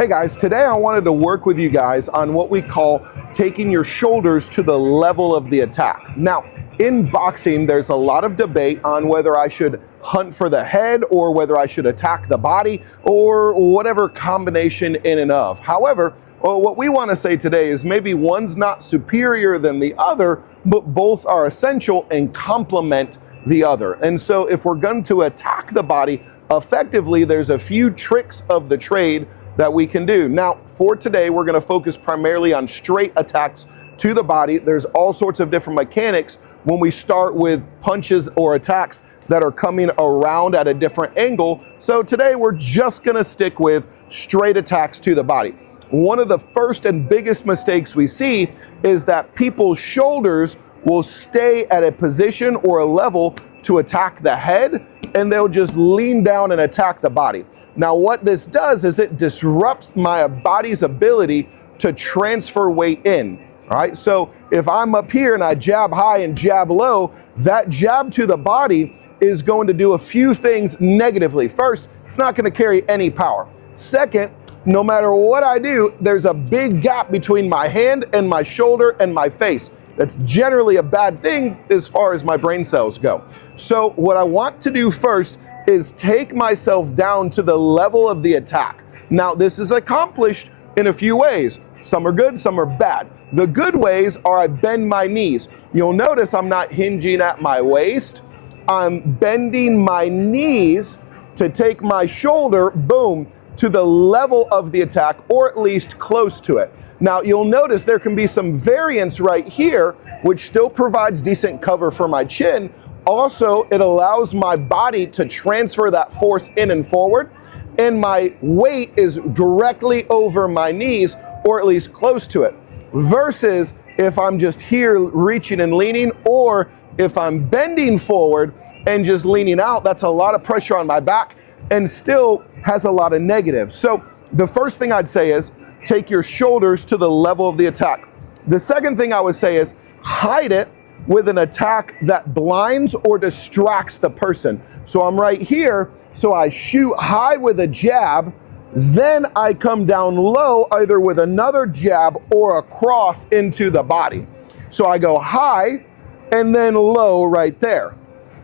Hey guys, today I wanted to work with you guys on what we call taking your shoulders to the level of the attack. Now, in boxing, there's a lot of debate on whether I should hunt for the head or whether I should attack the body or whatever combination in and of. However, what we want to say today is maybe one's not superior than the other, but both are essential and complement the other. And so if we're going to attack the body effectively, there's a few tricks of the trade that we can do. Now, for today, we're going to focus primarily on straight attacks to the body. There's all sorts of different mechanics when we start with punches or attacks that are coming around at a different angle. So today, we're just going to stick with straight attacks to the body. One of the first and biggest mistakes we see is that people's shoulders will stay at a position or a level to attack the head, and they'll just lean down and attack the body. Now, what this does is it disrupts my body's ability to transfer weight in. All right, so if I'm up here and I jab high and jab low, that jab to the body is going to do a few things negatively. First, it's not going to carry any power. Second, no matter what I do, there's a big gap between my hand and my shoulder and my face. That's generally a bad thing as far as my brain cells go. So what I want to do first is take myself down to the level of the attack. Now, this is accomplished in a few ways. Some are good, some are bad. The good ways are I bend my knees. You'll notice I'm not hinging at my waist. I'm bending my knees to take my shoulder, boom, to the level of the attack, or at least close to it. Now, you'll notice there can be some variance right here, which still provides decent cover for my chin. Also, it allows my body to transfer that force in and forward, and my weight is directly over my knees, or at least close to it. Versus if I'm just here reaching and leaning, or if I'm bending forward and just leaning out, that's a lot of pressure on my back and still has a lot of negatives. So the first thing I'd say is take your shoulders to the level of the attack. The second thing I would say is hide it with an attack that blinds or distracts the person. So I'm right here, so I shoot high with a jab, then I come down low either with another jab or a cross into the body. So I go high and then low right there.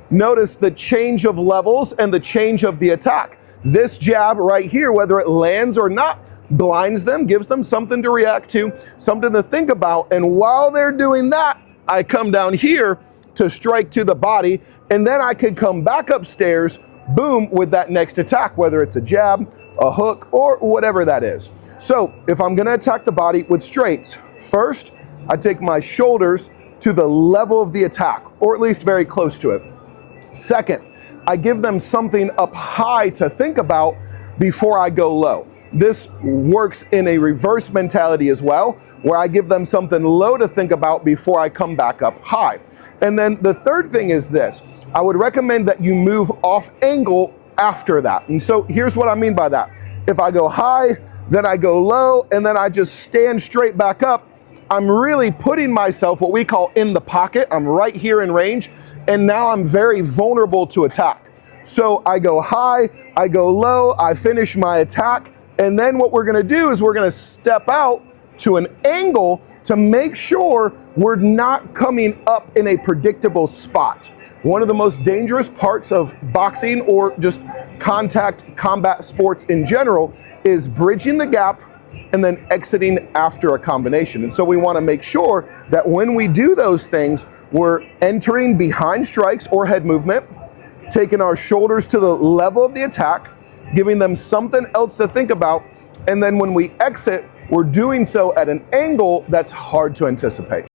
Notice the change of levels and the change of the attack. This jab right here, whether it lands or not, blinds them, gives them something to react to, something to think about. And while they're doing that, I come down here to strike to the body, and then I could come back upstairs, boom, with that next attack, whether it's a jab, a hook, or whatever that is. So if I'm gonna attack the body with straights, first, I take my shoulders to the level of the attack, or at least very close to it. Second, I give them something up high to think about before I go low. This works in a reverse mentality as well, where I give them something low to think about before I come back up high. And then the third thing is this. I would recommend that you move off angle after that. And so here's what I mean by that. If I go high, then I go low, and then I just stand straight back up, I'm really putting myself what we call in the pocket. I'm right here in range, and now I'm very vulnerable to attack. So I go high, I go low, I finish my attack, and then what we're gonna do is we're gonna step out to an angle to make sure we're not coming up in a predictable spot. One of the most dangerous parts of boxing or just combat sports in general is bridging the gap and then exiting after a combination. And so we wanna make sure that when we do those things, we're entering behind strikes or head movement, taking our shoulders to the level of the attack, giving them something else to think about, and then when we exit, we're doing so at an angle that's hard to anticipate.